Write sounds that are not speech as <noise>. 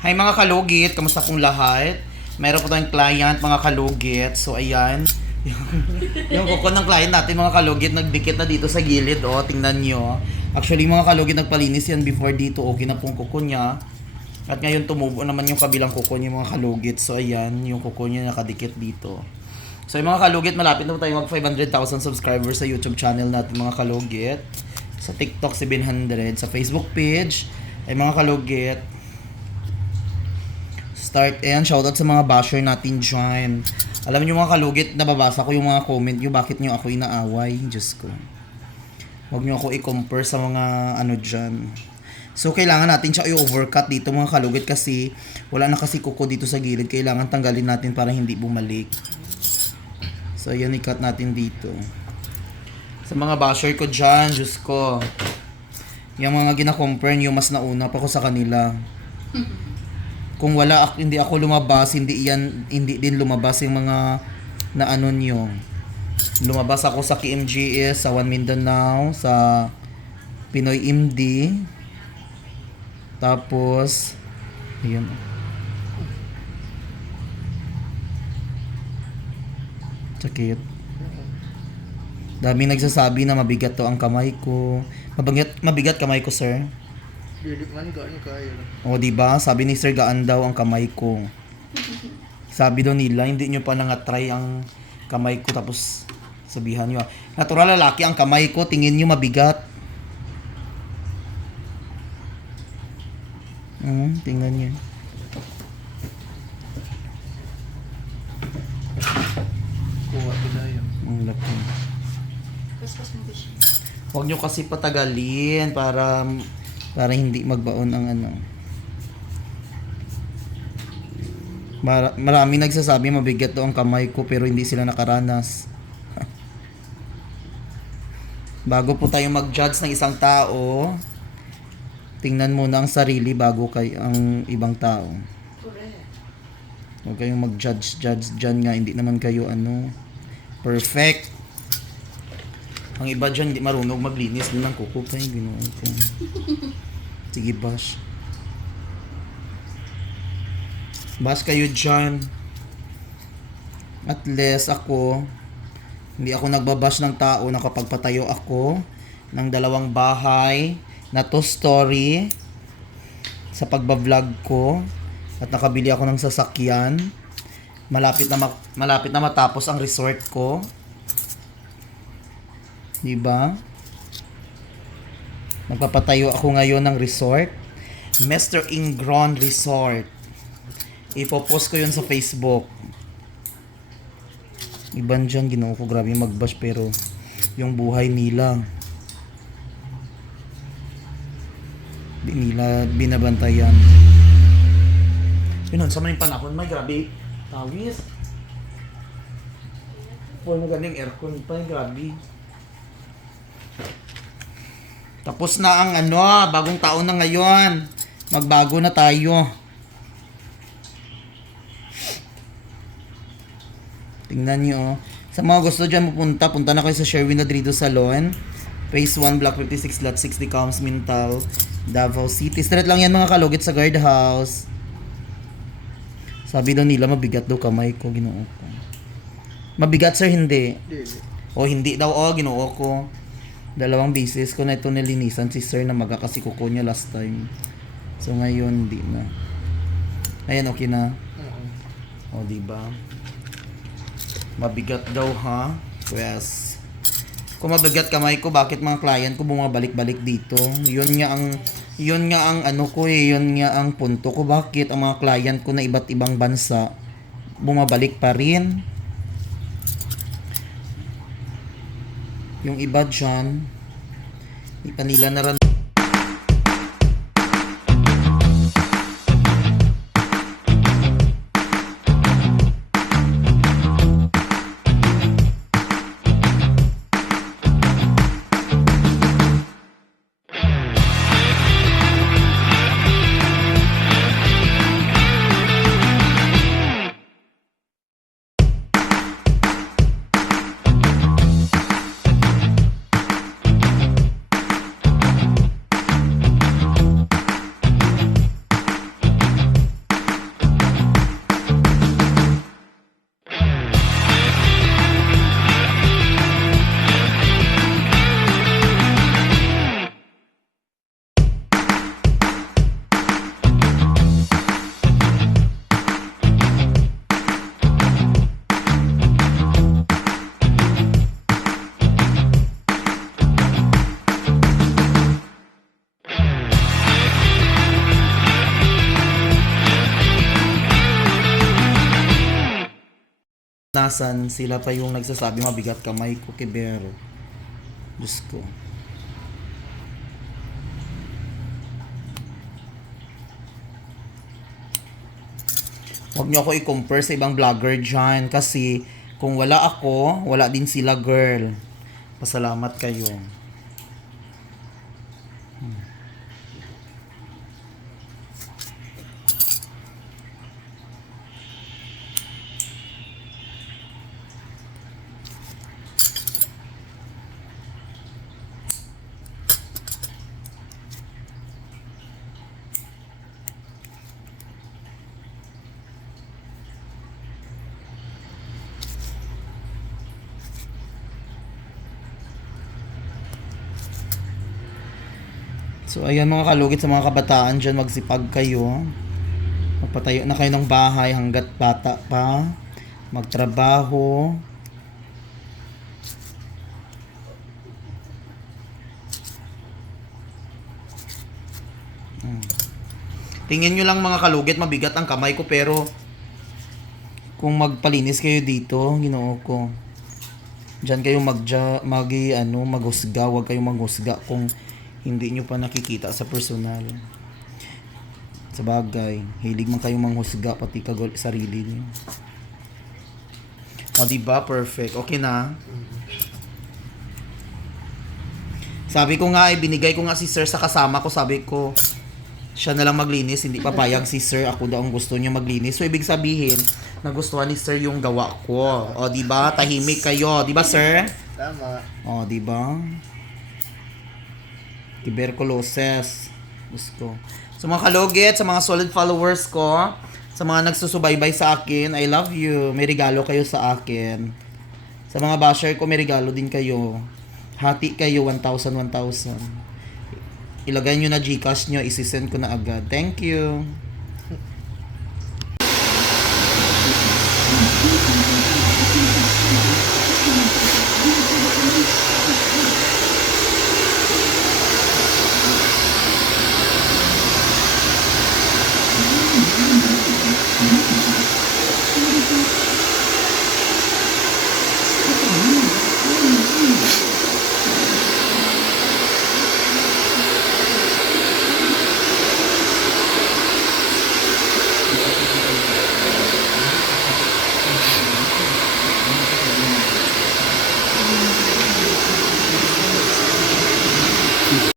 Hi mga kalugit, kamusta pong lahat? Meron po tayong client mga kalugit. So ayan, yung, <laughs> yung kuko ng client natin mga kalugit nagdikit na dito sa gilid oh, tingnan nyo. Actually mga kalugit nagpalinis yan before dito, okay na pong kuko niya. At ngayon tumubo naman yung kabilang kuko niya mga kalugit. So ayan, yung kuko niya nakadikit dito. So yung mga kalugit, malapit na po tayo mag 500,000 subscribers sa YouTube channel natin mga kalugit. Sa TikTok 700, sa Facebook page ay mga kalugit. Start, ayan, shoutout sa mga basher natin dyan. Alam niyo mga kalugit, nababasa ko yung mga comment niyo, bakit niyo ako inaaway? Diyos ko. Huwag niyo ako i-compare sa mga ano dyan. So, kailangan natin siya i-overcut dito mga kalugit kasi wala na kasi kuko dito sa gilid. Kailangan tanggalin natin para hindi bumalik. So, ayan, i-cut natin dito. Sa mga basher ko dyan, Diyos ko. Yung mga gina-compare niyo, mas nauna pa ko sa kanila kung wala hindi ako lumabas, hindi yan hindi din lumabas yung mga na ano nyo. Lumabas ako sa KMGS, sa One Mindanao, sa Pinoy MD. Tapos ayun. Sakit. Daming nagsasabi na mabigat to ang kamay ko. Mabigat, mabigat kamay ko, sir. Dili man kaya lang. O, di ba? Sabi ni Sir gaan daw ang kamay ko. Sabi daw nila, hindi nyo pa nangatry ang kamay ko tapos sabihan nyo. Natural lalaki ang kamay ko, tingin nyo mabigat. Hmm, tingnan nyo. Kuha ko na yun. Ang laki. Huwag nyo kasi patagalin para para hindi magbaon ang ano. Mara, marami nagsasabi mabigat to ang kamay ko pero hindi sila nakaranas. <laughs> bago po tayo mag-judge ng isang tao, tingnan muna ang sarili bago kay ang ibang tao. Huwag kayong mag-judge judge dyan nga hindi naman kayo ano perfect. Ang iba dyan hindi marunong maglinis din ng kuko pa yung ginawa ko. <laughs> Sige, bash. Bash kayo dyan. At least ako, hindi ako nagbabash ng tao na kapag patayo ako ng dalawang bahay na to story sa pagbablog ko at nakabili ako ng sasakyan. Malapit na ma- malapit na matapos ang resort ko. 'Di ba? Magpapatayo ako ngayon ng resort. Mr. Ingron Resort. Ipopost ko yun sa Facebook. Iban dyan, ginawa ko grabe magbash pero yung buhay nila di nila binabantayan. Yun, sa may panahon, may grabe. Tawis. Full na galing aircon pa, grabe. Tapos na ang ano, bagong taon na ngayon. Magbago na tayo. Tingnan nyo. oh. Sa mga gusto dyan pupunta, punta na kayo sa Sherwin Rodrigo Salon. Phase 1, Block 56, Lot 60, Coms, Mintal, Davao City. Straight lang yan mga kalugit sa guardhouse. Sabi daw nila, mabigat daw kamay ko, ginoo ko. Mabigat sir, hindi. O hindi daw, o ginoo ko. Dalawang beses ko na ito nilinisan si sir na maga kasi kuko niya last time. So ngayon, di na. Ayan, okay na. Oo. O, di ba? Mabigat daw, ha? Yes. Kung mabigat kamay ko, bakit mga client ko bumabalik-balik dito? Yun nga ang yun nga ang ano ko eh, yun nga ang punto ko. Bakit ang mga client ko na iba't ibang bansa bumabalik pa rin? Yung iba dyan, hindi pa nila nasan sila pa yung nagsasabi mabigat kamay ko kibero. Diyos ko. Huwag niyo ako i-compare sa ibang vlogger dyan kasi kung wala ako, wala din sila girl. Pasalamat kayo. So ayan mga kalugit sa mga kabataan dyan, magsipag kayo. Magpatayo na kayo ng bahay hanggat bata pa. Magtrabaho. Hmm. Tingnan nyo lang mga kalugit, mabigat ang kamay ko pero kung magpalinis kayo dito, ginoo ko. Diyan kayo magja, magi, ano, maghusga, huwag kayong maghusga kung hindi nyo pa nakikita sa personal. Sa bagay, hilig man kayong manghusga pati kagol sarili niyo. O, di ba? Perfect. Okay na. Sabi ko nga, eh, binigay ko nga si sir sa kasama ko. Sabi ko, siya na lang maglinis. Hindi papayag si sir. Ako daw ang gusto niya maglinis. So, ibig sabihin, nagustuhan ni sir yung gawa ko. O, di ba? Tahimik kayo. Di ba, sir? Tama. O, di ba? Tuberculosis. Gusto. So mga kalugit, sa mga solid followers ko, sa mga nagsusubaybay sa akin, I love you. May regalo kayo sa akin. Sa mga basher ko, may regalo din kayo. Hati kayo, 1,000, 1,000. Ilagay nyo na Gcash nyo, isisend ko na agad. Thank you.